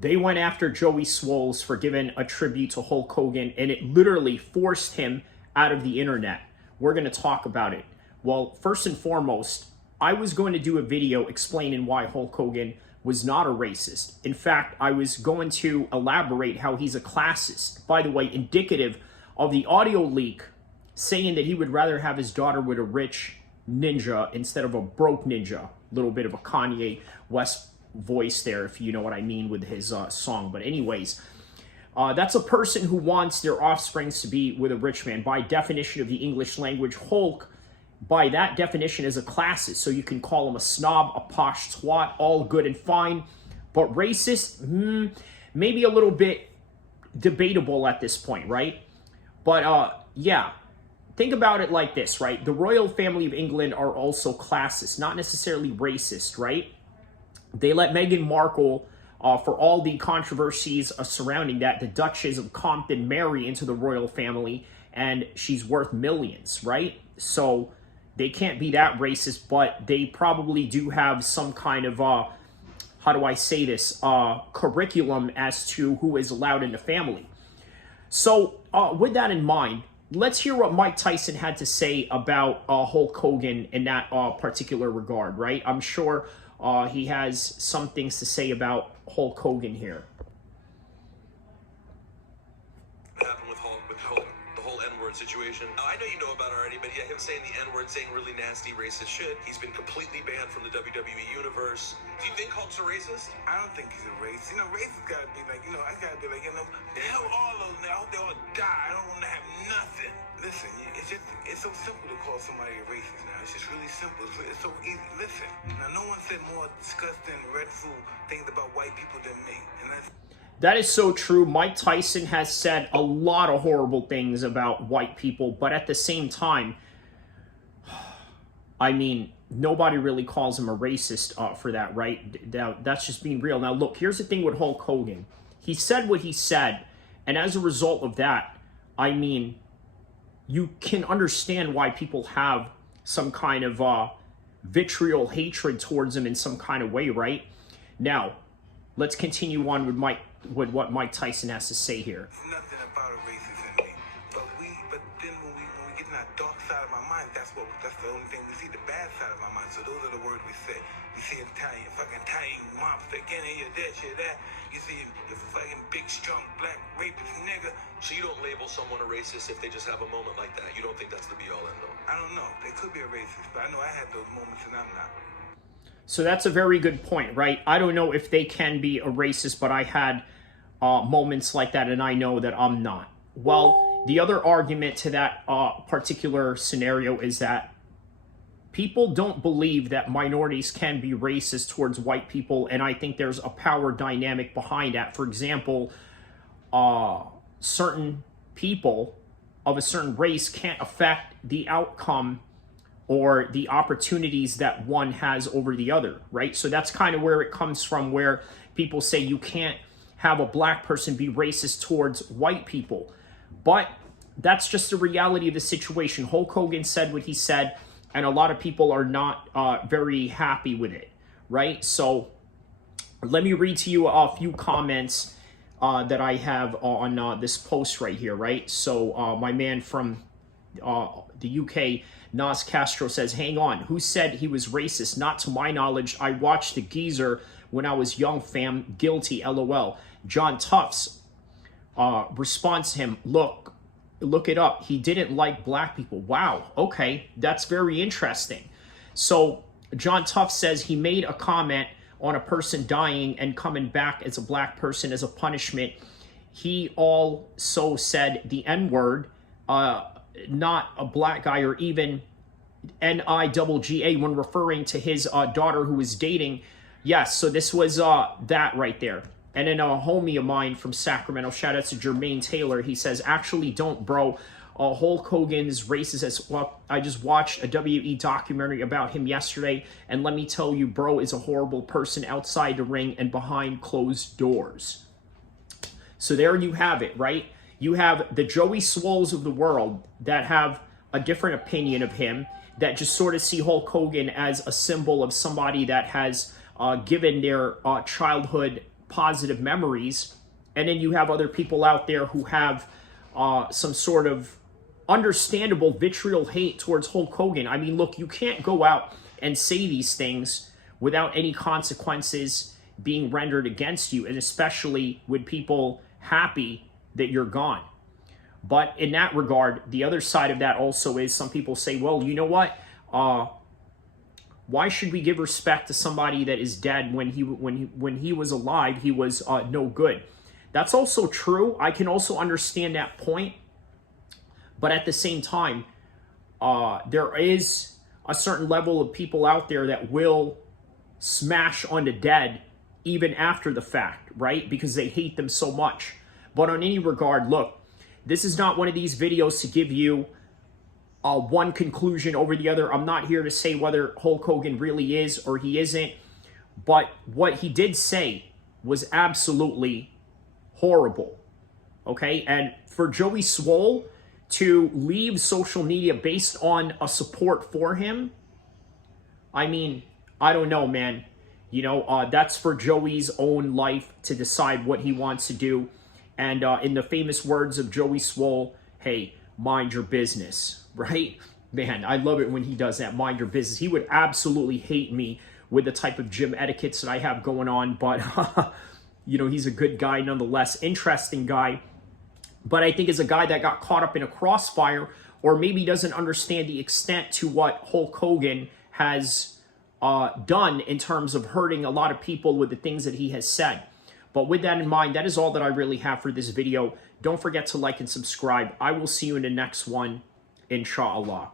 They went after Joey Swolls for giving a tribute to Hulk Hogan, and it literally forced him out of the internet. We're going to talk about it. Well, first and foremost, I was going to do a video explaining why Hulk Hogan was not a racist. In fact, I was going to elaborate how he's a classist. By the way, indicative of the audio leak saying that he would rather have his daughter with a rich ninja instead of a broke ninja. A little bit of a Kanye West voice there, if you know what I mean, with his song. But anyways, that's a person who wants their offsprings to be with a rich man. By definition of the English language, Hulk, by that definition, is a classist. So you can call him a snob, a posh twat, all good and fine. But racist, maybe a little bit debatable at this point, right? But yeah, think about it like this, right? The royal family of England are also classist, not necessarily racist, right? They let Meghan Markle, for all the controversies surrounding that, the Duchess of Compton, marry into the royal family, and she's worth millions, right? So they can't be that racist, but they probably do have some kind of, how do I say this, curriculum as to who is allowed in the family. So with that in mind, let's hear what Mike Tyson had to say about Hulk Hogan in that particular regard, right? I'm sure he has some things to say about Hulk Hogan here. What happened with Hulk, the whole N-word situation? I know you know about it already, but yeah, him saying the N-word, saying really nasty, racist shit. He's been completely banned from the WWE universe. Do you think Hulk's a racist? I don't think he's a racist. You know, racist gotta be like, I gotta be like, hell, all of them, I hope they all die. I don't want to have nothing. Listen, it's so simple to call somebody a racist now. It's just really simple. It's so easy. Listen, now no one said more disgusting, dreadful things about white people than me. And that is so true. Mike Tyson has said a lot of horrible things about white people, but at the same time, I mean, nobody really calls him a racist for that, right? That's just being real. Now, look, here's the thing with Hulk Hogan. He said what he said, and as a result of that, I mean, you can understand why people have some kind of vitriol, hatred towards him in some kind of way, right? Now, let's continue on with what Mike Tyson has to say here. Nothing about a racist in me, but then when we get in that dark side of my mind, that's the only thing we see, the bad side of my mind. So those are the words we say. You see fucking Italian mobster, get in here, that shit, that. You see the fucking big, strong, black rapist nigga. So you don't label someone a racist if they just have a moment like that? You don't think that's the be-all end-all? I don't know. They could be a racist, but I know I had those moments and I'm not. So that's a very good point, right? I don't know if they can be a racist, but I had moments like that, and I know that I'm not. Well, the other argument to that particular scenario is that people don't believe that minorities can be racist towards white people, and I think there's a power dynamic behind that. For example, certain people of a certain race can't affect the outcome or the opportunities that one has over the other, right? So that's kind of where it comes from, where people say you can't have a black person be racist towards white people. But that's just the reality of the situation. Hulk Hogan said what he said, and a lot of people are not very happy with it, right? So let me read to you a few comments that I have on this post right here, right? So my man from the UK, Nas Castro, says, hang on, who said he was racist? Not to my knowledge. I watched the geezer when I was young, fam. Guilty, LOL. John Tufts responds to him, look it up. He didn't like black people. Wow, okay, that's very interesting. So John Tufts says he made a comment on a person dying and coming back as a black person as a punishment. He also said the N-word, not a black guy, or even N-I-double-G-A when referring to his daughter who was dating. Yes, so this was that right there. And then a homie of mine from Sacramento, shout out to Jermaine Taylor, he says, actually don't, bro. Hulk Hogan's racist as well. I just watched a WE documentary about him yesterday, and let me tell you, bro is a horrible person outside the ring and behind closed doors. So there you have it, right? You have the Joey Swolls of the world that have a different opinion of him, that just sort of see Hulk Hogan as a symbol of somebody that has given their childhood positive memories. And then you have other people out there who have some sort of understandable vitriol hate towards Hulk Hogan. I mean, look, you can't go out and say these things without any consequences being rendered against you, and especially with people happy that you're gone. But in that regard, the other side of that also is some people say, well, you know what? Why should we give respect to somebody that is dead when he was alive? He was no good. That's also true. I can also understand that point. But at the same time, there is a certain level of people out there that will smash on the dead even after the fact, right? Because they hate them so much. But on any regard, look, this is not one of these videos to give you one conclusion over the other. I'm not here to say whether Hulk Hogan really is or he isn't. But what he did say was absolutely horrible, okay? And for Joey Swoll to leave social media based on a support for him, I mean, I don't know, man. You know, that's for Joey's own life to decide what he wants to do. And in the famous words of Joey Swoll, hey, mind your business, right? Man, I love it when he does that, mind your business. He would absolutely hate me with the type of gym etiquettes that I have going on. But, you know, he's a good guy nonetheless, interesting guy. But I think as a guy that got caught up in a crossfire, or maybe doesn't understand the extent to what Hulk Hogan has done in terms of hurting a lot of people with the things that he has said. But with that in mind, that is all that I really have for this video. Don't forget to like and subscribe. I will see you in the next one, inshallah.